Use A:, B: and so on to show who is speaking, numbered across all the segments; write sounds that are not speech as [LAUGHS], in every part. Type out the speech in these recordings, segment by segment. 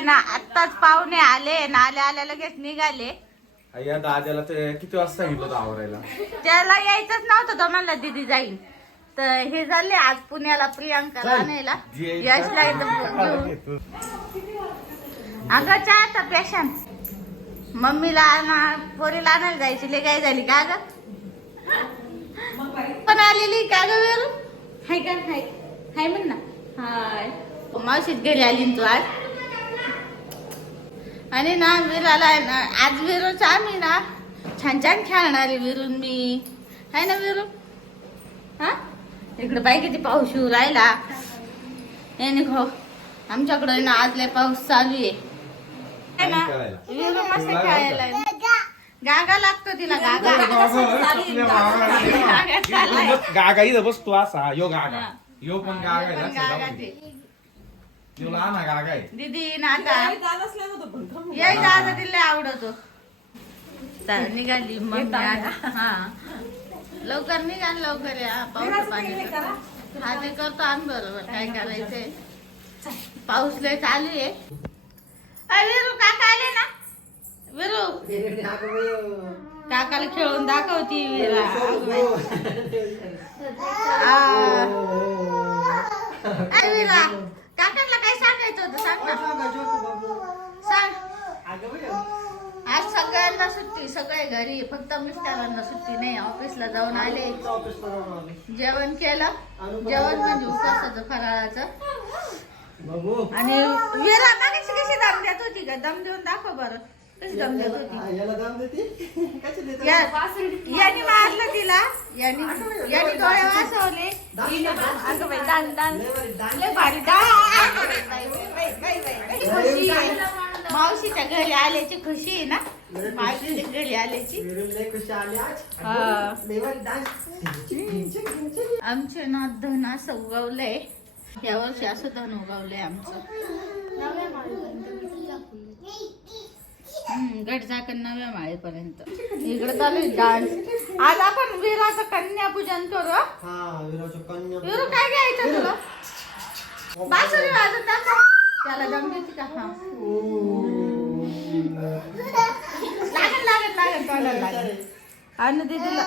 A: ना आत्ताच पाहुणे आले ना आले आल्या लगेच निघाले.
B: या दाद्याला ते किती वाजता सांगितलं होतं आवरायला?
A: त्याला यायचंच नव्हतं तो म्हणला दीदी जाईल तर हे झाले आज पुण्याला प्रियांकाला आणायला.
B: जी-
A: यशला इथं घेऊन अगं चहाचा पेशंट मम्मीला आणा पोरीला आणायला जायची ले काय झाली का ग पण आलेली का ग वेरू हाय का? हाय. हाय म्हण ना. हाय. मावशीत घरी आली ना तू आज? आणि ना विराला आहे ना आज विरूच आम्ही ना छान छान खेळणार आहे विरून मी आहे ना विरू हा इकडे बाई किती पाऊस येऊ राहिला याने खो आमच्याकडे ना आज लय पाऊस चालू आहे है ना. विरू मस्त खेळायला. गागा लागतो तिला गागा गागा चाललाय.
B: गागा इथं बस तू असा यो गागा
A: हा.
B: यो पण गागा
A: गागा. ते.
B: यो लहान हा गागा आहे?
A: दीदी ना आता यायचं आता तिला आवडतो. चल, निघाली मग हा लवकर निघा न. लवकर या. पाऊस पाणी हा ते करतो आम्ही बरोबर. काय करायचंय? पाऊस लय चालू आहे. अय, विरू काका आले ना? विरू. काकाला खेळून दाखवती विरा. [LAUGHS] आ. अय, विरा काकांना काय सांगायचं होतं सांग ना. सांग. आज सगळ्यांना सुट्टी सगळे घरी फक्त मिस्टरांना सुट्टी नाही. ऑफिसला जाऊन आले. जेवण केलं. जेवण म्हणजे उपवासाचं फराळाचं. आणि वेळा कशी दम देत होती का? दम देऊन दाखव बरं. कशी दम देत? होती [LAUGHS] या- याने मारलं तिला. याने याने डोळे वाचवले हिने- अगं बाई, दान दान. लय भारी दान. बाई, बाई, बाई, बाई, बाई, बाई. खुशी आहे. मावशीच्या घरी आल्याची खुशी आहे ना? मावशीच्या घरी आल्याची. हा. आमचे ना धन असं उगवलंय. या वर्षी असं धन उगवलंय आमचं. गट झाकण नव्या माळेपर्यंत. इकडे चालू डान्स. आज आपण वीराचं कन्यापूजन करू हं? वीरू काय घ्यायचं तुला? बासुरी वाजत त्याला दम देते का? हा. लागेल लागेल तोंडाला लागेल. आणि दीदीला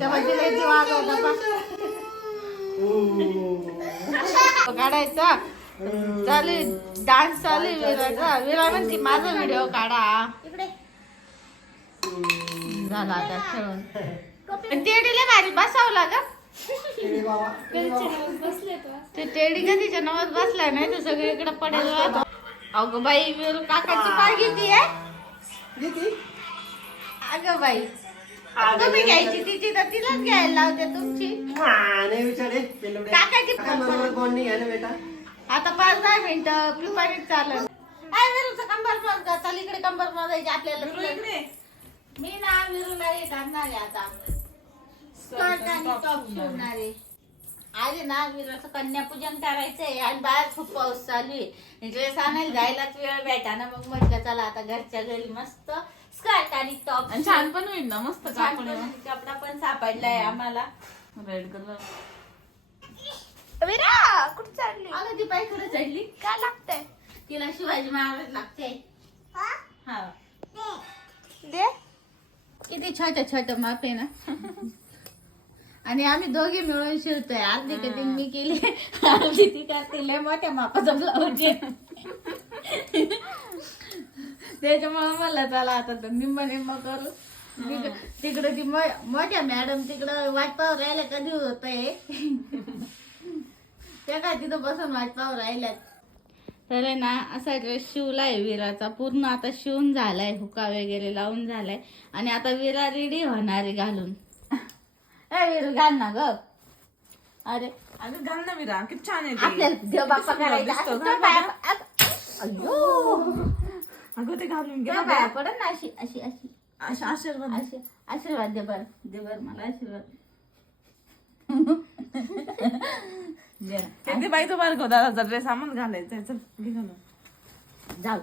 A: तेव्हा तिला येते वाजवता पा. काढायचा. चालू डान्स चालू आहे विराचा विरा म्हणते माझा व्हिडिओ काढा. झाला आता खेळून. पण टेडीला भारी बसावला का ते टेडी कधीच्या नावात बसलाय नाही तर सगळीकडे पडेल राहतो अगं बाई विरू काकाची पाय घेते अगं बाई तुम्ही घ्यायची तिची तर तिलाच घ्यायला लावते तुमची. काकाची आता पाच दहा मिनिटं प्रिपारीत चालत काय विरूचं कंबर का चल इकडे कंबर मोजायची आपल्याला. मी ना विरूला एक आणणार आहे आता. स्कर्ट आणि टॉप शिवणार आहे. ना विराचं कन्यापूजन करायचंय आणि बाहेर खूप पाऊस चालू आहे. ड्रेस आणायला जायलाच वेळ भेटा ना. मग म्हटलं चला आता घरच्या घरी मस्त स्कर्ट आणि टॉप
C: आणि छान पण होईल ना मस्त
A: छान
C: कापड.
A: पण कपडा पण सापडलाय आम्हाला.
C: रेड कलर
A: विरा कुठे चालली? अगं ती बाई कुठे चढली काय लागतंय? तिला शिवाजी महाराज लागते. हा? दे. किती छोट छोट माप आहे ना? आणि आम्ही दोघे मिळून शिवतोय अर्धी कटिंग मी केली अर्धी ती करते. लय मोठ्या मापाचा ब्लाऊज त्याच्यामुळे मला चला आता तर निम्म निम्म करू. तिक- तिकडं ती मोठ्या मॅडम तिकडं वाट पाहू राहिल्या कधी होत त्या काय तिथं बसून वाट पाहू राहिल्यात? तर आहे ना असा ड्रेस शिवलाय विराचा. पूर्ण आता शिवून झालाय हुका वगैरे लावून झालाय. आणि आता विरा रेडी होणार आहे घालून. [LAUGHS] ए विरू घाल ना ग. अरे
C: अगं घाल ना विरा किती छान आहे.
A: आपल्याला देव बाप्पा करायचा तर अग- अय्यो.
C: अगं ते घालून घे. ना बाया.
A: पडत ना अशी अशी अशी.
C: अशा आशीर्वाद.
A: अशी आशीर्वाद दे बर दे बर मला आशीर्वाद.
C: ते बाई तो बार दादाचा ड्रेस आम्हाला घालायचा आहे. चल घे घालून
A: जाऊ.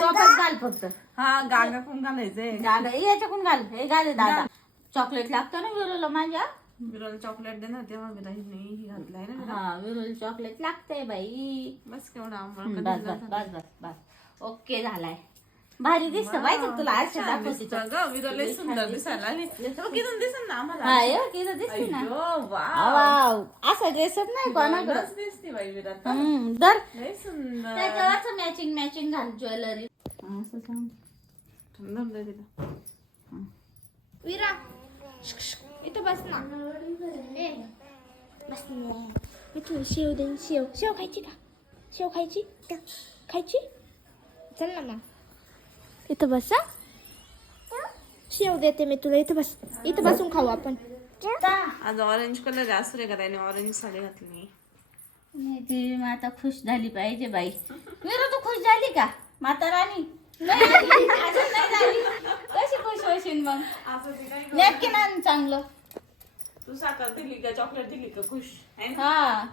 A: टॉपच घाल फक्त.
C: हा गागा कोण घालायचंय?
A: दादा याच्याकडून घाल. हे घाल दादा. चॉकलेट लागतं ना विरूला माझ्या?
C: विराला चॉकलेट देणार तेव्हा विराने ही घातलं आहे ना?
A: हा विरुल चॉकलेट लागतंय बाई.
C: बस केवढा आंबळ कधी
A: बस बस बस बस. ओके झालाय. भारी दिसत माहिती का तुला?
C: छान
A: दाखवते
C: दिसतं. ग विराला लय सुंदर दिसायला. आणि तो किती दिसन ना आम्हाला.
A: हा ये किती दिसते ना.
C: अय्यो, वाव.
A: वाव. असा ड्रेसच नाही कोणाकडं?
C: मस्त दिसते बाई विरा
A: हम्म दर.
C: लय सुंदर.
A: त्याच्यावरच मॅचिंग मॅचिंग घाल ज्वेलरी असं सांग.
C: सुंदर लय तिला.
D: विरा. इथं बस ना. ए बस ना. मी तुला शेव देईन शेव. शेव खायची का? शेव खायची? खायची? चल ना मग. इथं बस. शेव देते मी तुला. इथं बस. इथं बसून खाऊ आपण.
C: आज ऑरेंज कलर असू रे का त्याने ऑरेंज साडी घातली
A: नाही. ती माता खुश झाली पाहिजे बाई. विरू तू खुश झाली का? माता राणी? नाही झाली, अजून नाही झाली. कशी खुश होशील मग? नॅपकिन आण चांगलं.
C: तू साखर दिली का? चॉकलेट दिली का? खुश. ना?
A: हा.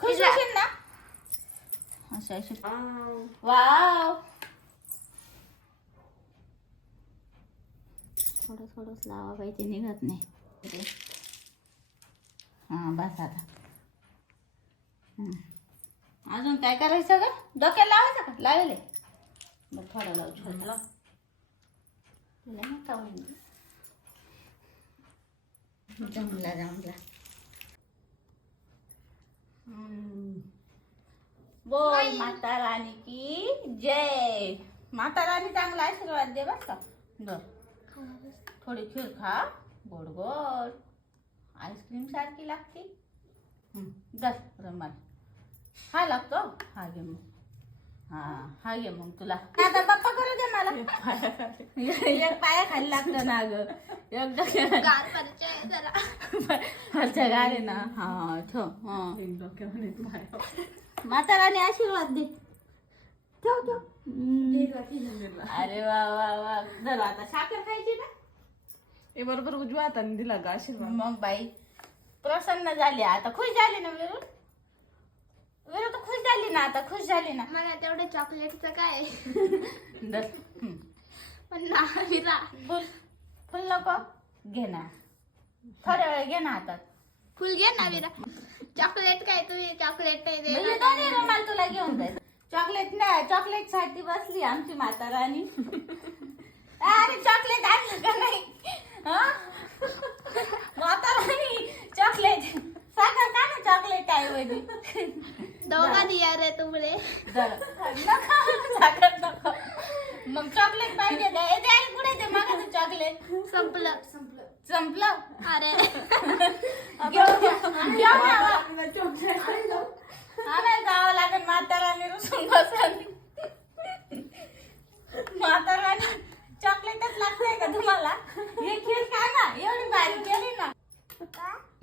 A: खुश होशील ना? अशा अशी
C: वाव.
A: थोडं थोडंच लावा बाई ते निघत नाही. हां बस आता. अजून काय करायचं का डोक्याला लावायचं का? लावेल. बरं थोडं लावू छोटं लाव. तुला नाही का होईल? जमला जमला. बोल माता राणी की जय. माता राणी चांगला आशीर्वाद दे बस का? बरं. थोडी खीर खा. गोड गोड. आईस्क्रीम सारखी लागते. दर रमाल. हा लागतो? हा घे मग. हा हा घे मग तुला. आता बाप्पा करू दे मला. एक पाया खाली. लागतं ना ग. एक डोक्याला
D: गार आहे
A: ना. हा ठेव. हा. राणी आशीर्वाद दे. ठेव ठेव. अरे वा वा वा. धर आता साखर खायची ना?
C: हे बरोबर उजव्या हाताने दिला का आशीर्वाद.
A: मग बाई प्रसन्न झाली. आता खुश झाली ना विरू? विरू तर खुश झाली ना आता खुश झाली ना.
D: मला तेवढं चॉकलेटचं काय.
A: हम्म.
D: पण
A: बोल फुल नको. घे ना. थोड्या वेळ घे ना हातात.
D: फुल घे ना विरा. चॉकलेट काय तुम्ही? चॉकलेट नाही
A: म्हणजे
D: देणार.
A: दोन्ही रुमाल तुला घेऊन जाईल. चॉकलेट नाही चॉकलेटसाठी बसली आमची माता राणी [LAUGHS] अरे चॉकलेट आणलं का नाही? हा? माता राणी चॉकलेट. साखर का ना चॉकलेट ऐवजी
D: दोघा दिया रे तुमले.
A: साखर नको. मग चॉकलेट पाहिजे का? ए, दे आणि पुढे दे मग चॉकलेट.
D: संपलं.
A: संपलं.
D: अरे. [LAUGHS]
A: घेऊन घेऊन यावं. आणायला जावं लागेल म्हातारा राणी रुसून बसन म्हातारा चॉकलेटच लागतंय का तुम्हाला? हे खीर का ना एवढी केली ना.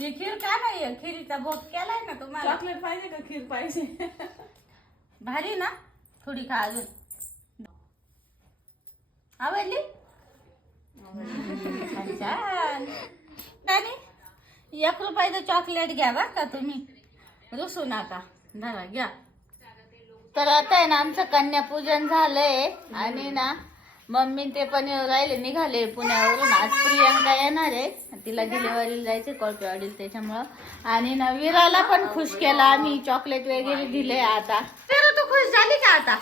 A: हे खीर का ना खिरीचा भोग केलाय ना तुम्हाला.
C: चॉकलेट पाहिजे का खीर पाहिजे?
A: भारी ना? थोडी खा अजून. आवडली? छान एक रुपयाचं चॉकलेट घ्या बरं का तुम्ही. रुसू नका. धरा घ्या. तर आता आहे ना आमचं कन्यापूजन झालंय. आणि ना मम्मी ते पण येऊन राहिले निघाले पुण्यावरून. आज प्रियंका येणार आहे. तिला डिलिव्हरीला जायचे कोळपेवाडीला त्याच्यामुळं. आणि ना विराला पण खुश केला. आम्ही चॉकलेट वगैरे दिले आता. तर तू खुश झाली का आता?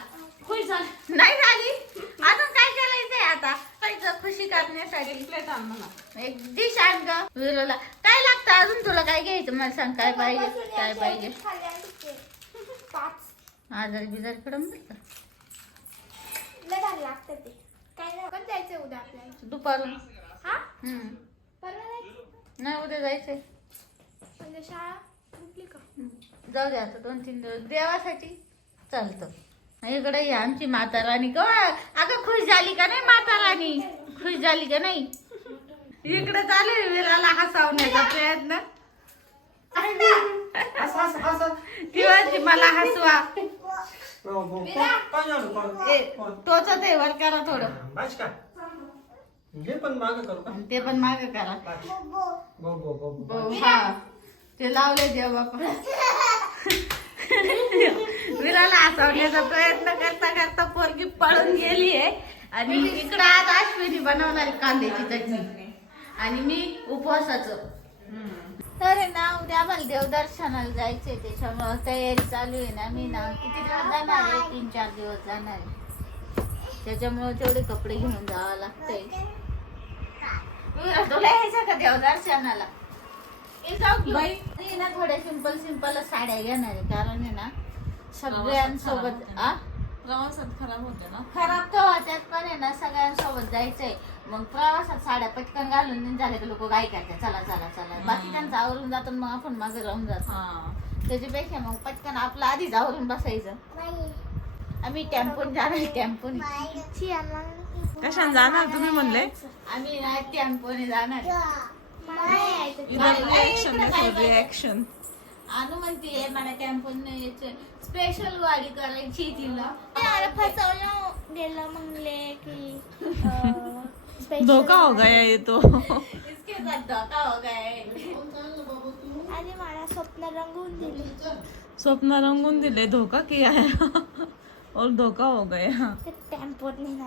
A: खुश झाली. नाही झाली? अजून काय करायचंय आता? पाहिजे खुशी करण्यासाठी.
C: प्लेट आण मला.
A: एक डिश आण ग विरोला. काय लागतं अजून तुला? काय घ्यायचं? मला सांग काय पाहिजे? काय पाहिजे?
D: पाच [LAUGHS]
A: आजार बिजार कडम
D: लय भारी लागतं ते. काय नाही. पण जायचं उद्या आपल्याला.
A: दुपारून.
D: हा?
A: हम्म.
D: परवा जायचं.
A: नाही उद्या जायचंय.
D: म्हणजे शाळा उठली का?
A: जाऊ दे आता दोन तीन दिवस. देवासाठी चालतं. इकडे ही आमची माता राणी. का अगं खुश झाली का नाही माता राणी? खुश झाली का नाही? इकडे चालू आहे विराला हसावण्याचा प्रयत्न. ती म्हणते मला हसवा. ए, टोचत आहे वर करा थोडं.
E: हे पण माग करू का?
A: ते पण माग करा.
E: बो बो बो बो.
A: हो, हा. ते लावले देव बापा विराला हसवण्याचा प्रयत्न करता करता पोरगी पळून गेली आहे. आणि इकडं आज अश्विनी बनवणार कांद्याची चटणी. आणि मी उपवासाचं. तर आहे ना उद्या आम्हाला देवदर्शनाला जायचंय त्याच्यामुळं तयारी चालू आहे ना मी ना. किती दिवस जाणार आहे? तीन चार दिवस जाणार आहे. त्याच्यामुळं तेवढे कपडे घेऊन जावं लागतंय. तुला यायचं का देवदर्शनाला. मी ना थोड्या सिंपल सिंपल साड्या घेणार आहे. कारण आहे ना सगळ्यांसोबत आ
C: प्रवासात खराब होते ना?
A: खराब तर होत्यात पण आहे ना सगळ्यांसोबत जायचंय. मग प्रवासात साड्या पटकन घालून झाले की लोक काय करतात? चला चला चला. बाकी त्यांचं आवरून जातात मग आपण मागे राहून जातो.
C: हा.
A: त्याच्यापेक्षा मग पटकन आपलं आधीच आवरून बसायचं. आम्ही टेम्पोन जाणार टेम्पोन.
C: कशाने जाणार? तुम्ही म्हणले.
A: आम्ही ना टेम्पोने जाणार.
C: रिॲक्शन
D: अनु म्हणते मला टेम्पोन स्पेशल गाडी करायची तिला. फसवलं गेलं म्हणले की special
C: धोका हो. गया ये तो.
A: इसके साथ धोखा हो गया है.
D: आणि मला स्वप्न रंगवून दिले.
C: स्वप्न रंगून दिले धोका किया है? और धोका हो गया.
D: टेम्पोत
A: घ्या.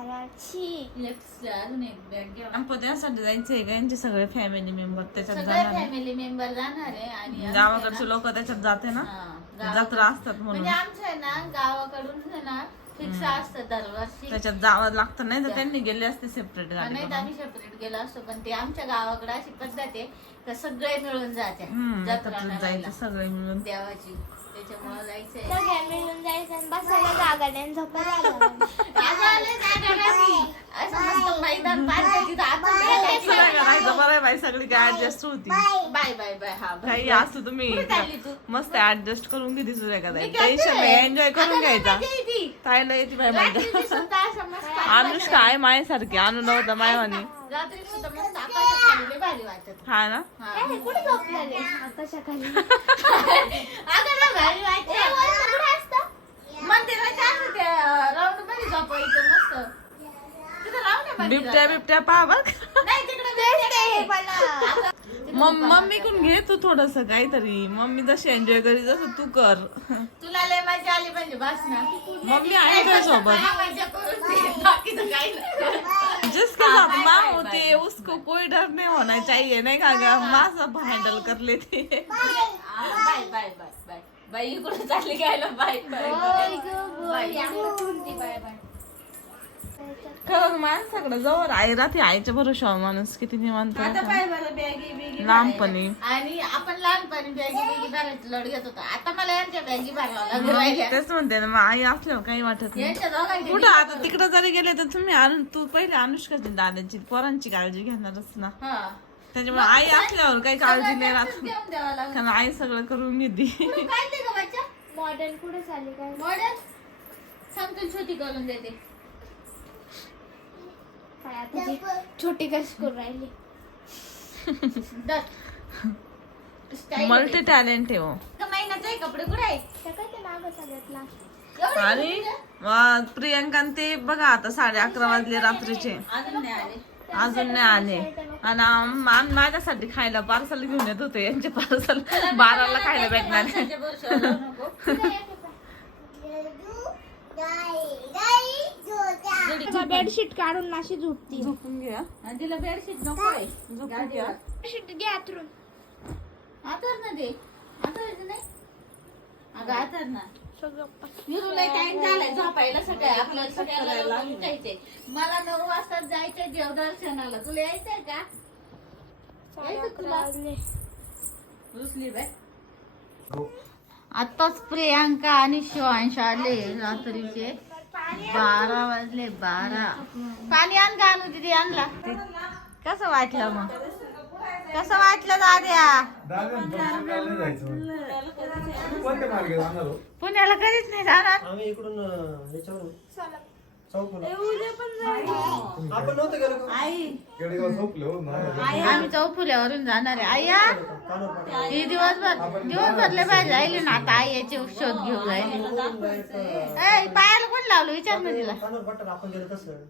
C: आपण त्यासाठी जायचंय का? यांचे सगळे फॅमिली मेंबर त्याच्यात जाणार.
A: फॅमिली मेंबर जाणार आहे आणि
C: गावाकडचे लोक त्याच्यात जाते ना?
A: हा,
C: जत्रा असतात म्हणून.
A: म्हणजे आमचं आहे ना गावाकडून ना फिक्स असतं दरवर्षी.
C: त्याच्यात जावं लागतं नाही तर त्यांनी गेले असते सेपरेट गाडी
A: नाही तर आम्ही सेपरेट गेलो असतो पण ते आमच्या गावाकडे अशी पद्धत आहे का सगळे मिळून जाते जत्रा.
C: जायचं सगळे मिळून.
A: देवाची. त्याच्यामुळे जायचंय.
D: सगळ्या मिळून जायचं आणि बसायला जागा नाही आणि झोपायला जागा नाही. [LAUGHS]
A: आता आले जागा नाही. असं मस्त मैदान पार आहे तिथं आतून बसायचं.
C: काय करायचं बरं आहे बाई सगळी काय ऍडजस्ट होती.
A: बाय. बाय बाय हा बाय.
C: काही असं तुम्ही
A: कुठे चालली तू?
C: मस्त ऍडजस्ट करून घेते तुझ्या का
A: मी
C: टेन्शन
A: करते.
C: नाही. एन्जॉय करून
A: आता
C: घ्यायचा.
A: मजा येते.
C: ताईला येते बाई
A: रात्रीची
C: मजा
A: सुद्धा असं मस्त [LAUGHS]
C: अनुष्का आहे मायासारखी. अनु नव्हता मायवानी
A: रात्री सुद्धा मस्त आकाशात लय भारी वाटत.
C: हा ना?
A: हा.
D: काय कुठे आकाशाखाली. [LAUGHS]
A: अगं लय भारी वाटत.
D: कुठे असतं?
A: मंदिराच्या असं ते राऊंडमध्ये झोपायचं मस्त. तिथं राऊंड आहे
C: बिबट्या
A: मंदिरात.
C: बिबट्या पहा बर
A: नाही तिकडे बिबट्या नाही.
C: मग मम्मी कोण घे तू थोडस काहीतरी. मम्मी जशी एन्जॉय करी तसं तू कर.
A: तुला लय मजा आली म्हणजे बस ना.
C: मम्मी आहे तुझ्या सोबत
A: मला मजा करून दे. बाकीचं काही नाही.
C: जिसके साथ माँ होती है उसको कोई डर नहीं होना चाहिए नहीं का माँ सब हँडल कर लेती है
A: बाय बाय बाय बाय. बाई इकडून चालली घ्यायला. Bye bye bye. Bye bye
C: खरंच माणसाकडे जवळ आई राहते आईच्या भरोशावर माणूस किती निवांत
A: आता
C: राहतो.
A: पाय बरं बॅगी बिगी
C: लहानपणी.
A: भरायला. आणि आपण लहानपणी बॅगी बिगी भरायचं लढ घेत होतो. आता मला यांच्या बॅगी भरावं लागू राहिल्या.
C: तेच म्हणते ना मग आई असल्यावर काही वाटत नाही.
A: यांच्या दोघांच्या
C: कुठं आता तिकडे जरी गेले तर तुम्ही अनु- तू पहिले अनुष्काची दादाची पोरांची काळजी घेणारच ना.
A: हा.
C: त्याच्यामुळे आई असल्यावर काही काळजी नाही राहत.
A: सगळं देऊन द्यावं लागलं.
C: कारण आई सगळं करून घेते.
A: का बच्चा?
D: मॉडर्न कुठे चालली काय
A: मॉडेल समतून छोटी करून देते.
D: काय आता ती छोटी कशी करून राहिली.
C: मल्टी [LAUGHS] टॅलेंट आहे हो.
A: महिन्याचे कपडे कुठे आहे
D: त्या काय ते मागं सगळ्यात लास्ट
A: एवढे
C: आणि वा, प्रियंका आणि ते बघा आता साडे अकरा वाजले रात्रीचे.
A: अजून नाही आले.
C: अजून नाही आले. आणि आम- आम- माझ्यासाठी खायला पार्सल घेऊन येत होते. यांचे पार्सल बाराला खायला भेटणार आहे.
A: माणसाच्या भरोश्यावर राहू नको.
D: बेडशीट काढून नाशी झोपती.
C: झोपून घ्या
A: आणि तिला बेडशीट नको आहे.
C: झोपून घ्या
D: बेडशीट घे आतरून.
A: आतर ना दे. आतरायचं नाही? अगं आतर ना.
D: सगळं
A: निरूला टाइम झालाय झोपायला सगळं. आपलं सगळ्याला लवकर उठायचंय. मला नऊ वाजता जायचंय देवदर्शनाला. तुला यायचंय का? यायचं तुला रुसली बाय आताच प्रियांका आणि शिवांश आले रात्रीचे. बारा वाजले बारा. पाणी आण का आणू तिथे आणला. कसं वाटलं मग? कसं वाटलं दाद्या? पुण्याला कधीच नाही जाणार.
E: आम्ही इकडून अं, याच्यावरून चौकून आपण नव्हतं गेलो का?
A: आई.
B: केडगाव झोपले हो ना.
A: आम्ही चौफुल्यावरून जाणार आहे. आया. ही दिवसभर दिवसभर लय बाहेर राहिली ना आता आई याचे शोध घेऊन राहिली ए, पायाला कोण लावलं? विचार ना तिला.
E: कानावर पाठव, आपण गेलो तसं.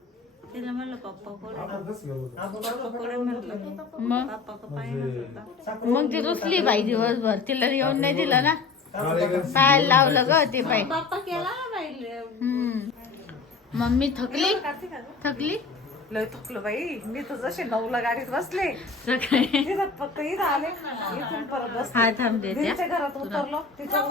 C: तिला म्हणलं पप्पा कोण?
B: आपण कसं गेलो होतो?
E: आपण कानावर पाठव.
A: मग
C: पप्पा का पाहिजे
E: साखर
A: मग ती रुसली बाई दिवसभर. तिला येऊन नाही दिलं ना. पायाला लावलं ग ते पाय
C: पप्पा केला ना बाईले
A: हम्म. मम्मी थकली? थकली?
C: लय थकलो बाई. मी तर जसे नऊला गाडीत बसले. तिथं फक्त इथं आले. इथून परत बसले.
A: थांबते
C: घरात उतरलो. तिथं